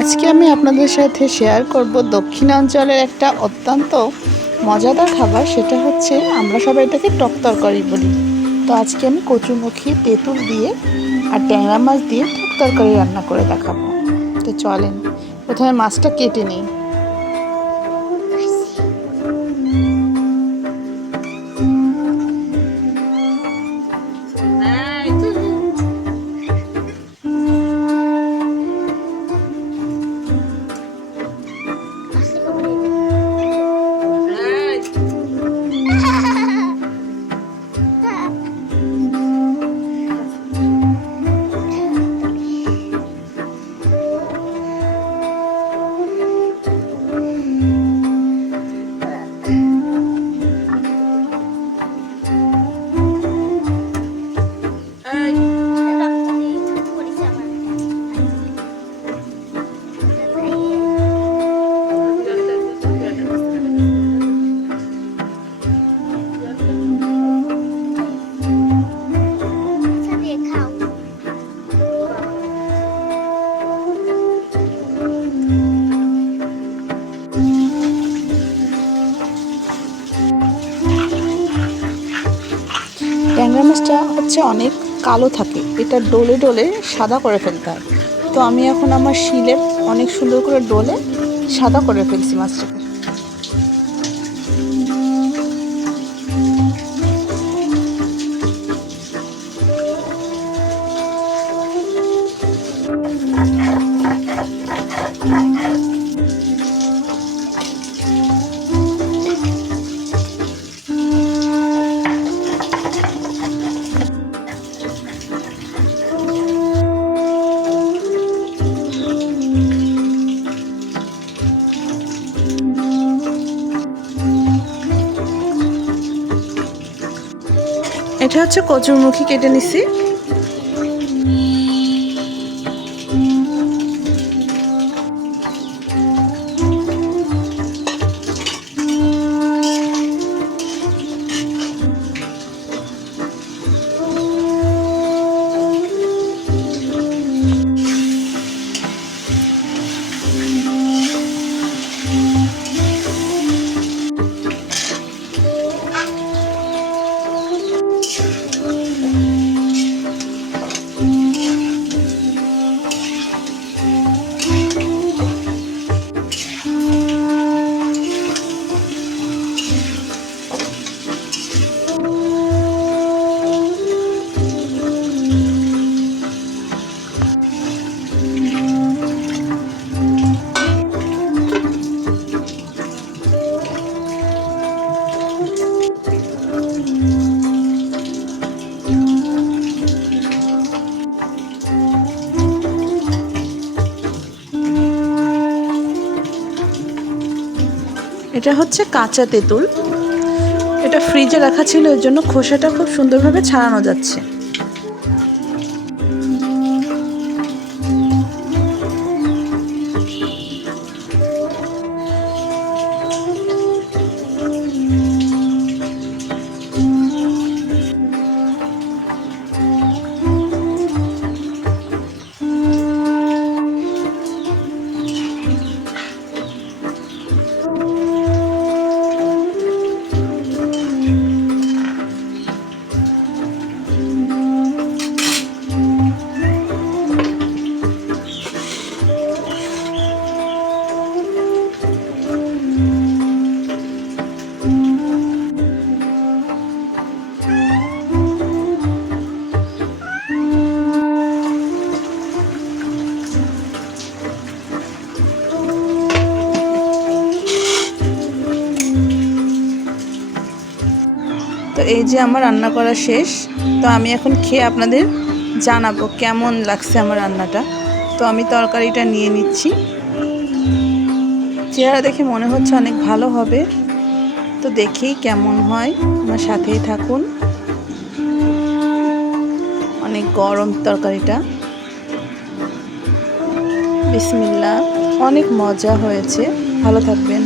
আজকে আমি আপনাদের সাথে শেয়ার করব দক্ষিণাঞ্চলের একটা অত্যন্ত মজাদার খাবার, সেটা হচ্ছে আমরা সবাই এটাকে টক তরকারি বলি। তো আজকে আমি কচুরমুখী, তেঁতুল দিয়ে আর ট্যাংরা মাছ দিয়ে টক তরকারি রান্না করে দেখাবো। তো চলেন প্রথমে মাছটা কেটে নিই। ট্যাংরা মাছটা হচ্ছে অনেক কালো থাকে, এটা ডলে ডলে সাদা করে ফেলতে হয়। তো আমি এখন আমার শিলে অনেক সুন্দর করে ডলে সাদা করে ফেলছি মাছটাকে। এটা হচ্ছে কচুরমুখী, কেটে নিছি। এটা হচ্ছে কাঁচা তেঁতুল, এটা ফ্রিজে রাখা ছিল, এর জন্য খোসাটা খুব সুন্দরভাবে ছাড়ানো যাচ্ছে। তো এই যে আমার রান্না করা শেষ। তো আমি এখন খেয়ে আপনাদের জানাবো কেমন লাগছে আমার রান্নাটা। তো আমি তরকারিটা নিয়ে নিচ্ছি, চেহারা দেখে মনে হচ্ছে অনেক ভালো হবে। তো দেখি কেমন হয়, আমার সাথেই থাকুন। অনেক গরম তরকারিটা, বিসমিল্লাহ। অনেক মজা হয়েছে, ভালো থাকবেন।